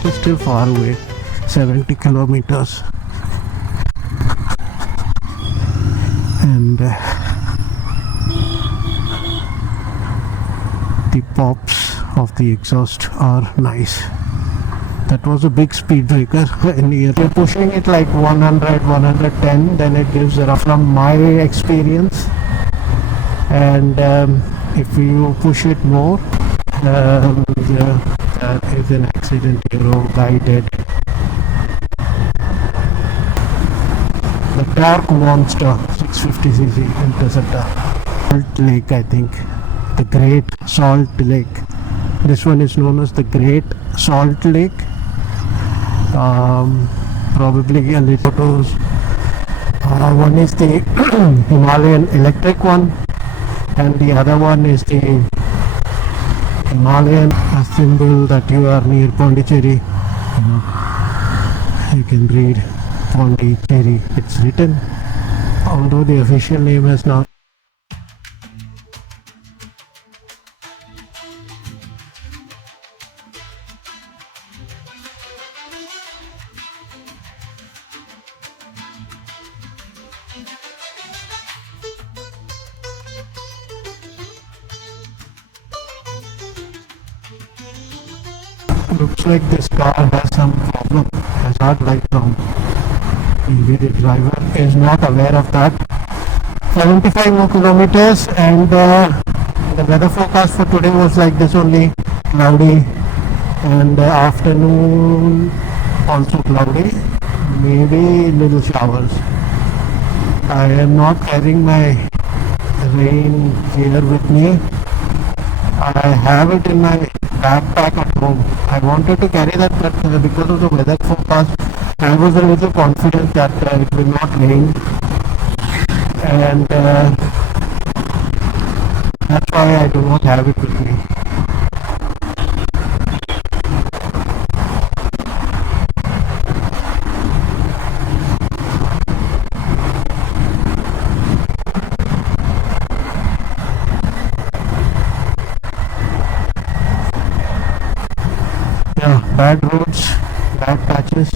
It is still far away, 70 kilometers. And the pops of the exhaust are nice. That was a big speed breaker. And you're pushing it like 100, 110, then it gives a rough from my experience. And if you push it more, there is an accident here, guy dead. The dark monster, 650cc Interceptor. Salt Lake, I think. The Great Salt Lake. This one is known as the Great Salt Lake. Probably a little photos. One is the Himalayan electric one, and the other one is the Himalayan symbol that you are near Pondicherry. You can read Pondicherry, it's written, although the official name has not. Looks like this car has some problem, hazard light on. Maybe the driver is not aware of that. 75 more kilometers, and the weather forecast for today was like this only, cloudy, and afternoon also cloudy, maybe little showers. I am not carrying my rain gear with me. I have it in my backpack at home. I wanted to carry that, but because of the weather forecast, I was a little confident that it will not rain, and that's why I do not have it with me. Yeah, bad roads, bad patches.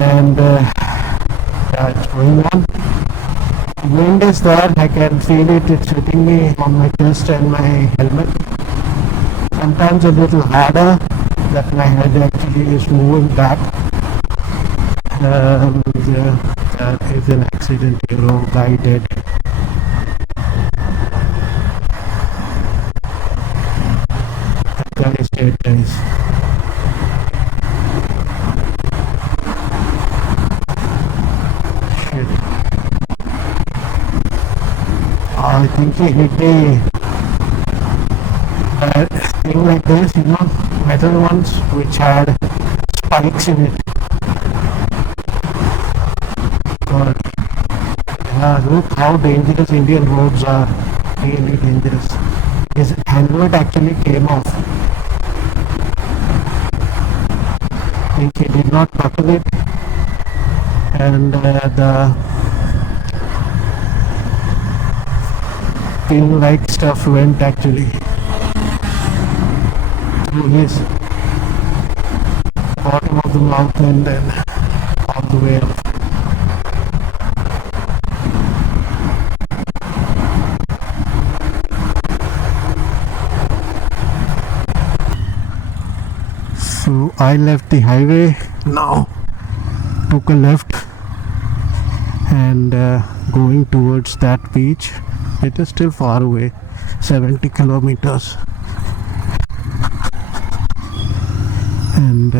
And yeah, it's going on. Wind is there, I can feel it, it's hitting me on my chest and my helmet. Sometimes a little harder, that my head actually is moving back. There is an accident here, guy dead. That guy is dead, guys. I think he hit the thing like this, metal ones which had spikes in it. God. Yeah, look how dangerous Indian roads are. Really dangerous. His helmet actually came off. I think he did not buckle it, and the pin like stuff went actually through his bottom of the mouth and then all the way up. So I left the highway now, took a left and going towards that beach. It is still far away, 70 kilometers. And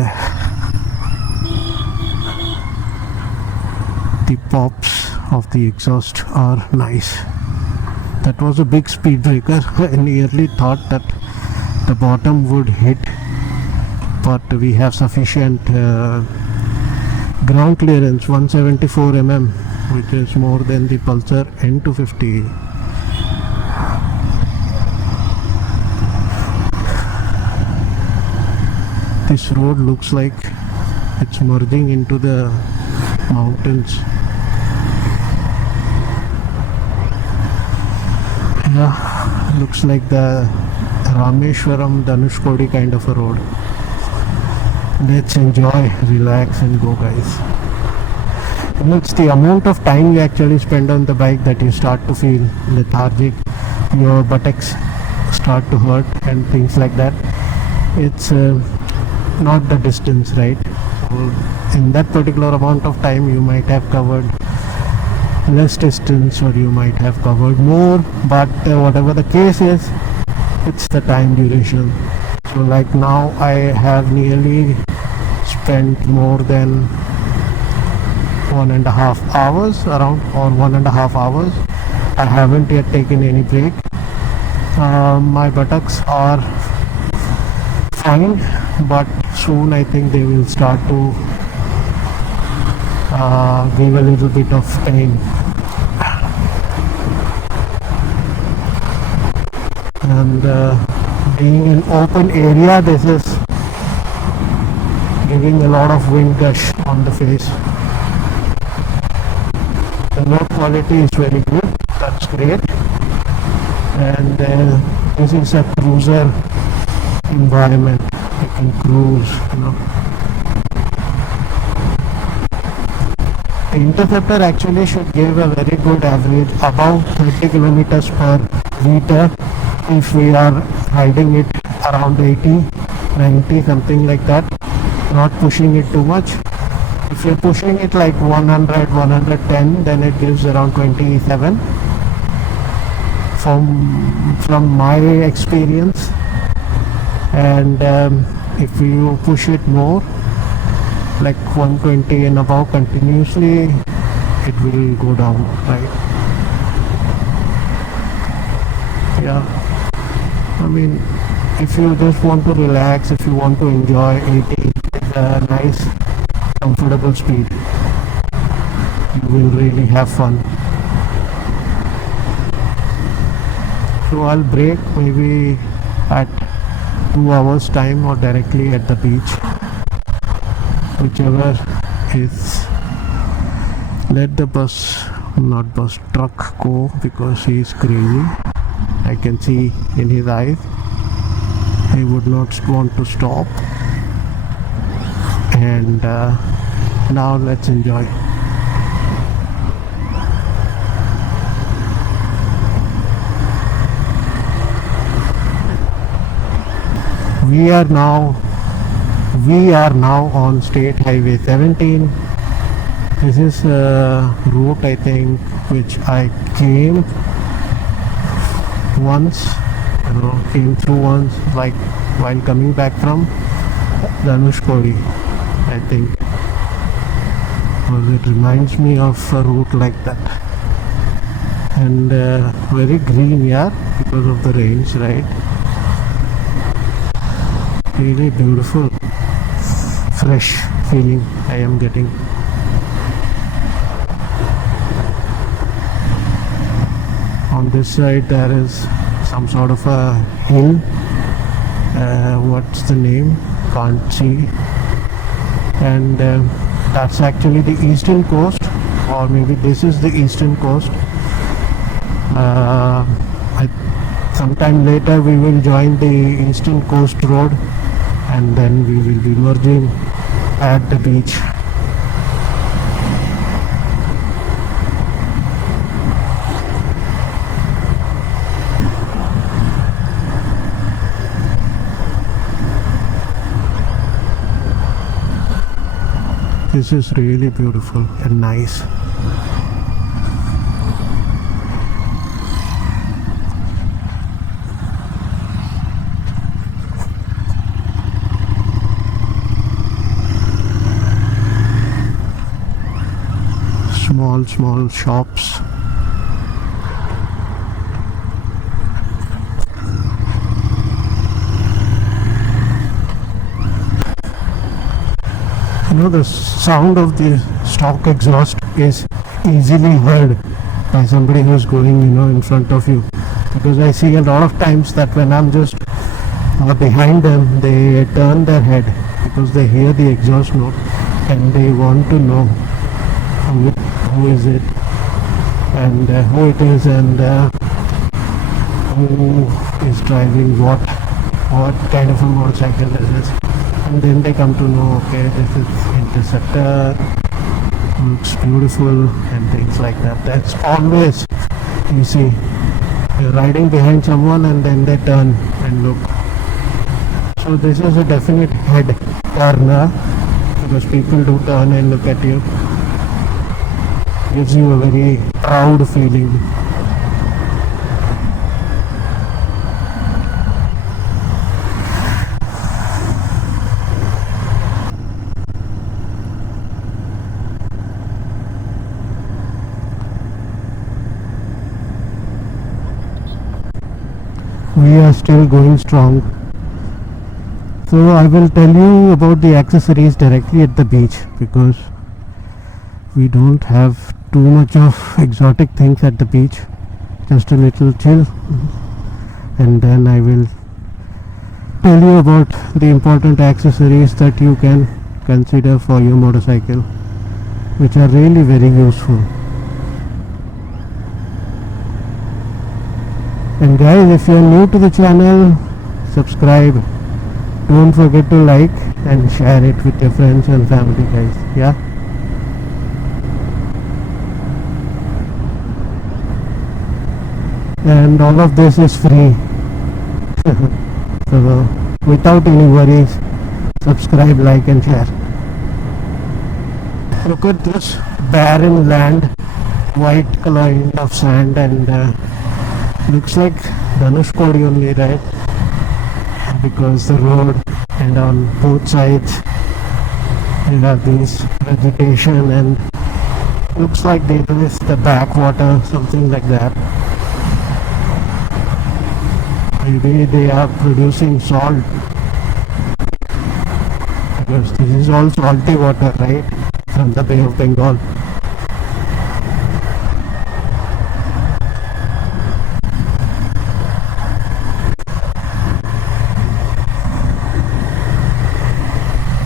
the pops of the exhaust are nice. That was a big speed breaker. I nearly thought that the bottom would hit, but we have sufficient ground clearance, 174 mm, which is more than the Pulsar N250. This road looks like it's merging into the mountains. Yeah, looks like the Rameshwaram Dhanushkodi kind of a road. Let's enjoy, relax and go, guys. It's the amount of time you actually spend on the bike that you start to feel lethargic, your buttocks start to hurt and things like that. It's not the distance, right? So in that particular amount of time you might have covered less distance or you might have covered more, but whatever the case is, it's the time duration. So like now I have nearly spent more than 1.5 hours around, or 1.5 hours. I haven't yet taken any break. My buttocks are fine, but soon I think they will start to give a little bit of pain. And being in open area, this is giving a lot of wind gush on the face. The road quality is very good, that's great. And this is a cruiser environment, you can cruise, you know. The Interceptor actually should give a very good average, above 30 kilometers per liter if we are riding it around 80, 90, something like that, not pushing it too much. If you're pushing it like 100, 110, then it gives around 27 from my experience. And if you push it more, like 120 and above continuously, it will go down, right? Yeah, I mean, if you just want to relax, if you want to enjoy, 80 is a nice comfortable speed. You will really have fun. So I'll break maybe at 2 hours time or directly at the beach, whichever is. Let the truck go, because he is crazy. I can see in his eyes he would not want to stop. And now let's enjoy. We are now on State Highway 17. This is a route, I think, which I came once, came through once, like while coming back from Dhanushkodi, I think. Because it reminds me of a route like that. And very green, yeah, because of the rains, right? Really beautiful, fresh feeling I am getting. On this side there is some sort of a hill. What's the name? Can't see. And that's actually the eastern coast, or maybe this is the eastern coast. Sometime later we will join the eastern coast road, and then we will be merging at the beach. This is really beautiful and nice. Small shops. The sound of the stock exhaust is easily heard by somebody who's going in front of you, because I see a lot of times that when I'm just behind them, they turn their head because they hear the exhaust note and they want to know who is it and who it is and who is driving what kind of a motorcycle this is, and then they come to know, okay, this is Interceptor, looks beautiful and things like that. That's always, you see, you're riding behind someone and then they turn and look. So this is a definite head turner, because people do turn and look at you. Gives you a very proud feeling. We are still going strong. So I will tell you about the accessories directly at the beach, because we don't have too much of exotic things at the beach. Just a little chill, and then I will tell you about the important accessories that you can consider for your motorcycle, which are really very useful. And guys, if you are new to the channel, subscribe. Don't forget to like and share it with your friends and family, guys. Yeah. And all of this is free. So without any worries, subscribe, like and share. Look at this barren land, white kind of sand, and looks like Dhanushkodi only, right? Because the road and on both sides you have this vegetation, and looks like there is the backwater, something like that. Maybe they are producing salt, because this is all salty water, right, from the Bay of Bengal.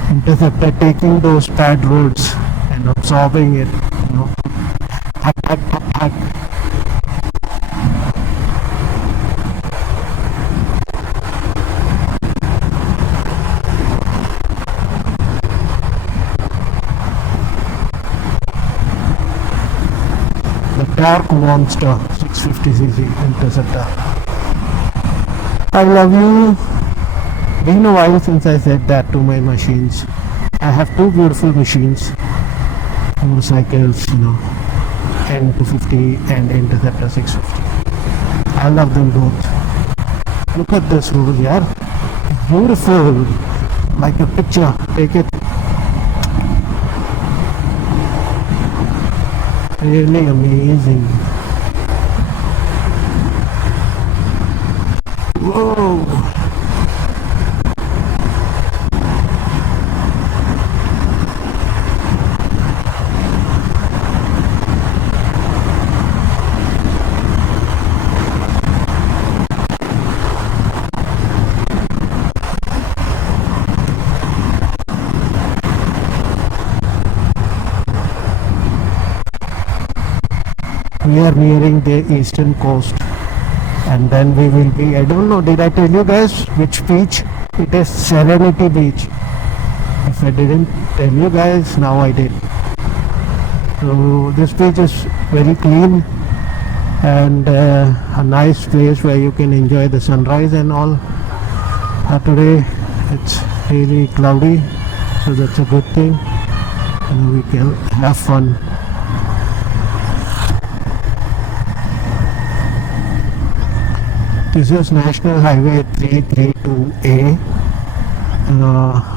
Interceptor taking those bad roads and absorbing it, you know. Hack, hack, hack, hack. The dark monster 650cc Interceptor. I love you. Been a while since I said that to my machines. I have two beautiful machines, motorcycles, you know, N250 and Interceptor 650. I love them both. Look at this road, yeah. Beautiful, like a picture. Take it. Really amazing. Whoa. We are nearing the eastern coast, and then we will be, I don't know, did I tell you guys which beach? It is Serenity Beach. If I didn't tell you guys, now I did. So this beach is very clean, and a nice place where you can enjoy the sunrise and all. Today it's really cloudy, so that's a good thing, and we can have fun. This is National Highway 332A,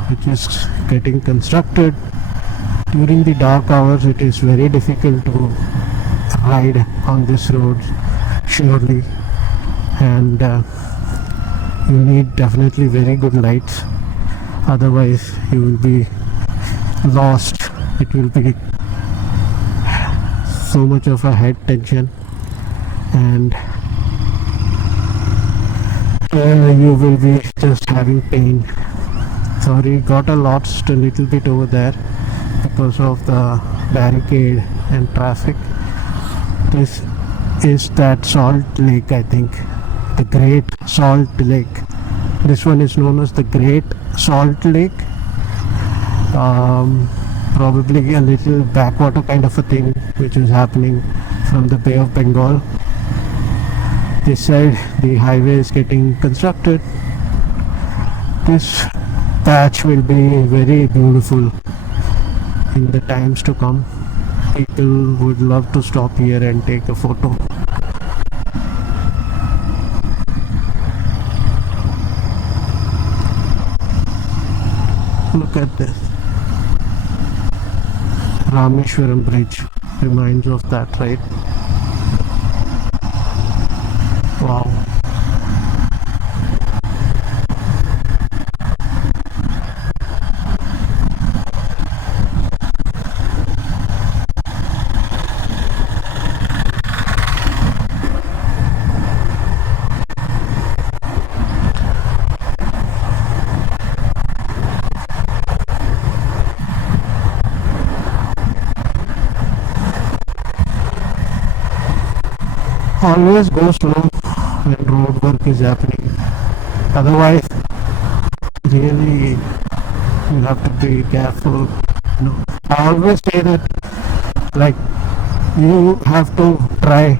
which is getting constructed. During the dark hours, it is very difficult to ride on this road, surely, and you need definitely very good lights, otherwise you will be lost. It will be so much of a head tension, and you will be just having pain. Sorry, got lost a little bit over there because of the barricade and traffic. This is that salt lake, I think. the Great Salt Lake. This one is known as the Great Salt Lake. Probably a little backwater kind of a thing which is happening from the Bay of Bengal. This side the highway is getting constructed. This patch will be very beautiful in the times to come. People would love to stop here and take a photo. Look at this. Rameshwaram Bridge reminds of that, right? Wow. Always go slow when road work is happening. Otherwise, really, you have to be careful. I always say that, like, you have to try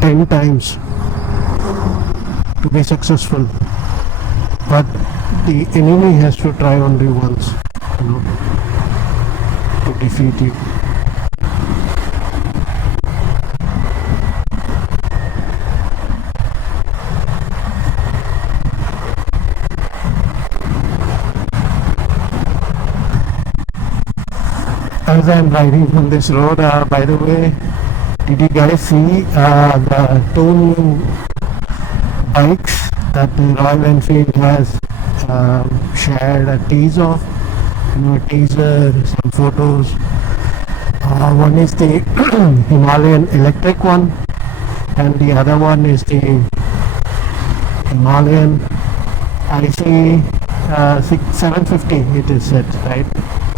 10 times to be successful, but the enemy has to try only once, to defeat you. As I'm riding on this road, by the way, did you guys see the two new bikes that the Royal Enfield has shared a tease of? A teaser, some photos. One is the Himalayan electric one, and the other one is the Himalayan IC 750. It is said, right?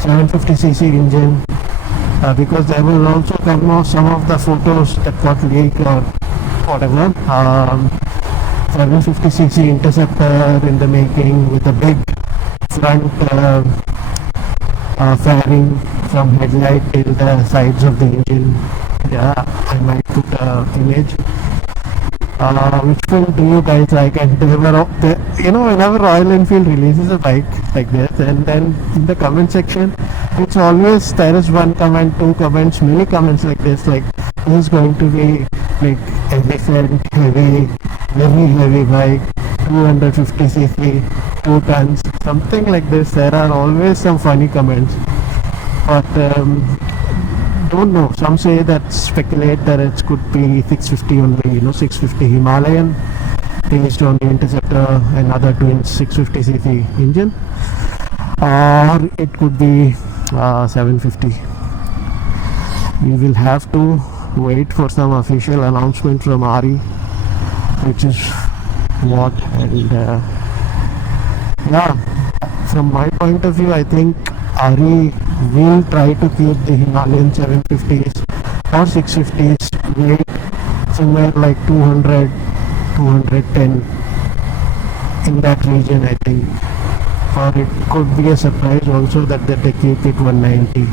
750cc engine, because there will also come out some of the photos that got leaked or whatever. 750cc Interceptor in the making with a big front fairing from headlight till the sides of the engine. Yeah, I might put an image. Which one do you guys like? And whenever Royal Enfield releases a bike like this, and then in the comment section, it's always, there is one comment, two comments, many comments like this, like, this is going to be like elephant heavy, very heavy bike, 250cc, 2 tons, something like this. There are always some funny comments, but don't know. Some say that, speculate that it could be 650 only, 650 Himalayan based on the Interceptor and other twin 650cc engine, or it could be 750. We will have to wait for some official announcement from RE, which is what. And yeah, from my point of view, I think RE will try to keep the Himalayan 750s or 650s weight somewhere like 200, 210 in that region, I think. Or it could be a surprise also that they keep it 190.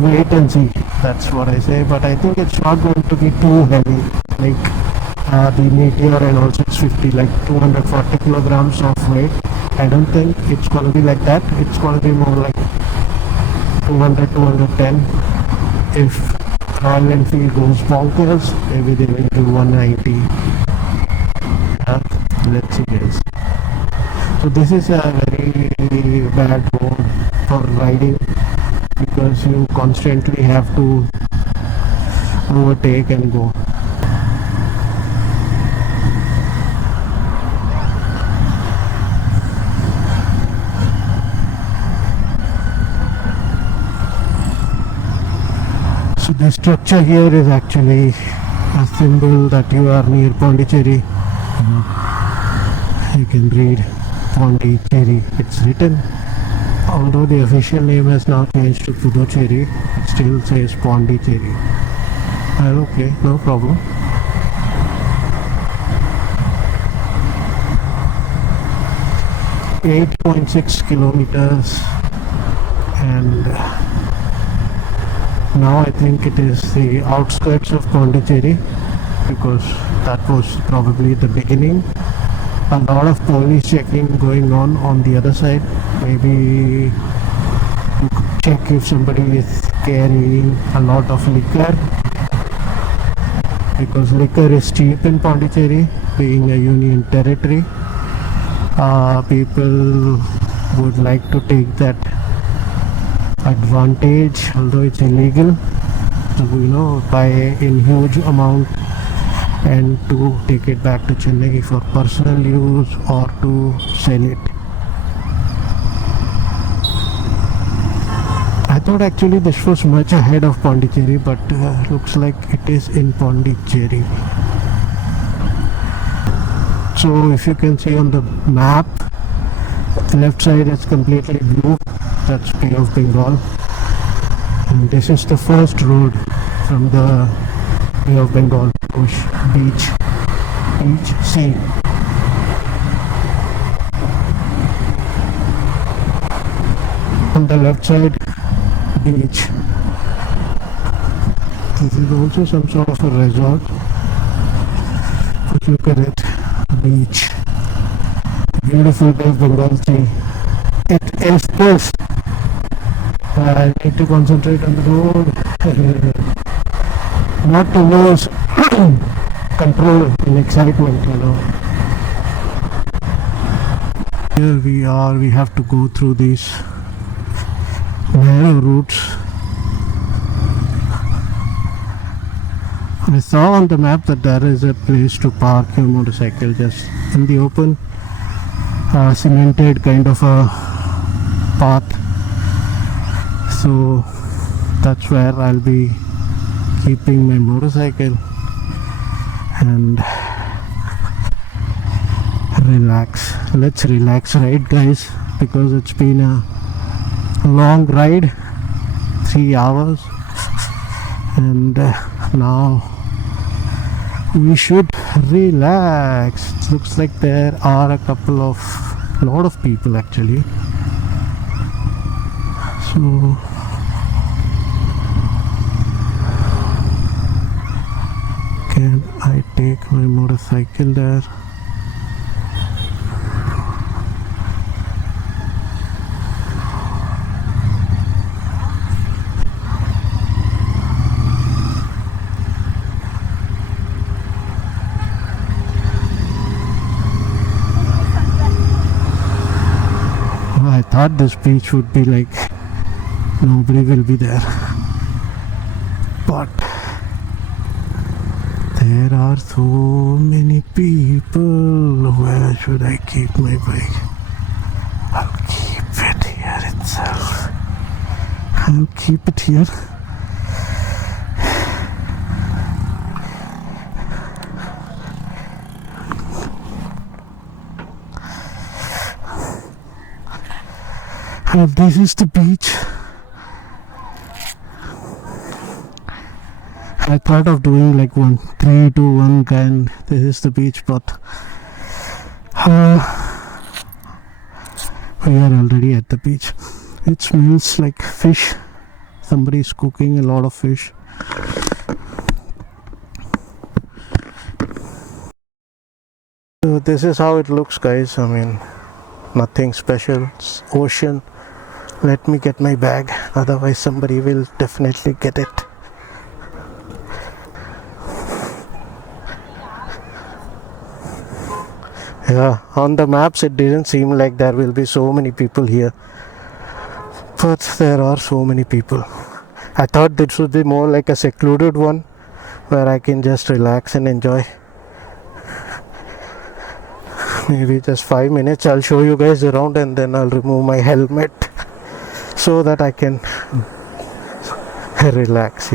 Wait and see, that's what I say. But I think it's not going to be too heavy, like the Meteor and also 650, like 240 kilograms of weight. I don't think it's going to be like that. It's going to be more like 200, 210. If Royal Enfield goes bonkers, maybe they will do 190. Let's see, guys. So this is a very bad road for riding, because you constantly have to overtake and go. So the structure here is actually a symbol that you are near Pondicherry. You can read Pondicherry, it's written. Although the official name has now changed to Puducherry, it still says Pondicherry. Okay, no problem. 8.6 kilometers, and now I think it is the outskirts of Pondicherry, because that was probably the beginning. A lot of police checking going on the other side. Maybe you could check if somebody is carrying a lot of liquor, because liquor is cheap in Pondicherry, being a union territory. People would like to take that advantage, although it's illegal, to buy in huge amount and to take it back to Chennai for personal use or to sell it. I thought actually this was much ahead of Pondicherry, but looks like it is in Pondicherry. So if you can see on the map, left side is completely blue, that's Bay of Bengal, and this is the first road from the Bay of Bengal, beach, sea. On the left side, beach. This is also some sort of a resort, but look at it, beach, beautiful Bay of Bengal sea. It is pushed. I need to concentrate on the road, not to lose control in excitement, Here we are, we have to go through these narrow routes. I saw on the map that there is a place to park your motorcycle just in the open, cemented kind of a path. So that's where I'll be keeping my motorcycle and relax. Let's relax, right guys, because it's been a long ride, 3 hours, and now we should relax. Looks like there are a lot of people actually. So can I take my motorcycle there? I thought this beach would be like nobody will be there, but there are so many people. Where should I keep my bike? I'll keep it here itself. I'll keep it here. And this is the beach. I thought of doing like 3, 2, 1 kind. This is the beach, but we are already at the beach. It smells like fish. Somebody's cooking a lot of fish. So this is how it looks, guys. I mean, nothing special. It's ocean. Let me get my bag, otherwise somebody will definitely get it. Yeah, on the maps it didn't seem like there will be so many people here, but there are so many people. I thought this would be more like a secluded one where I can just relax and enjoy. Maybe just 5 minutes. I'll show you guys around and then I'll remove my helmet so that I can relax,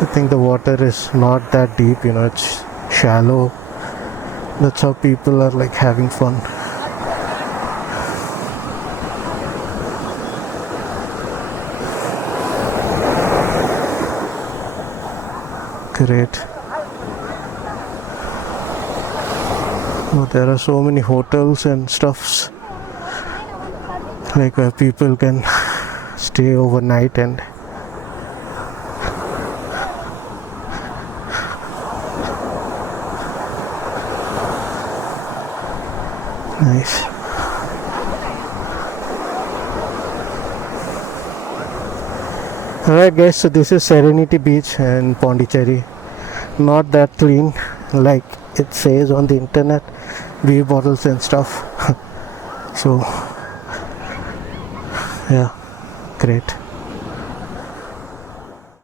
I think the water is not that deep, it's shallow. That's how people are like having fun. Great. Oh, there are so many hotels and stuffs, like where people can stay overnight and nice. Alright guys, so this is Serenity Beach in Pondicherry. Not that clean like it says on the internet, beer bottles and stuff. So yeah, great.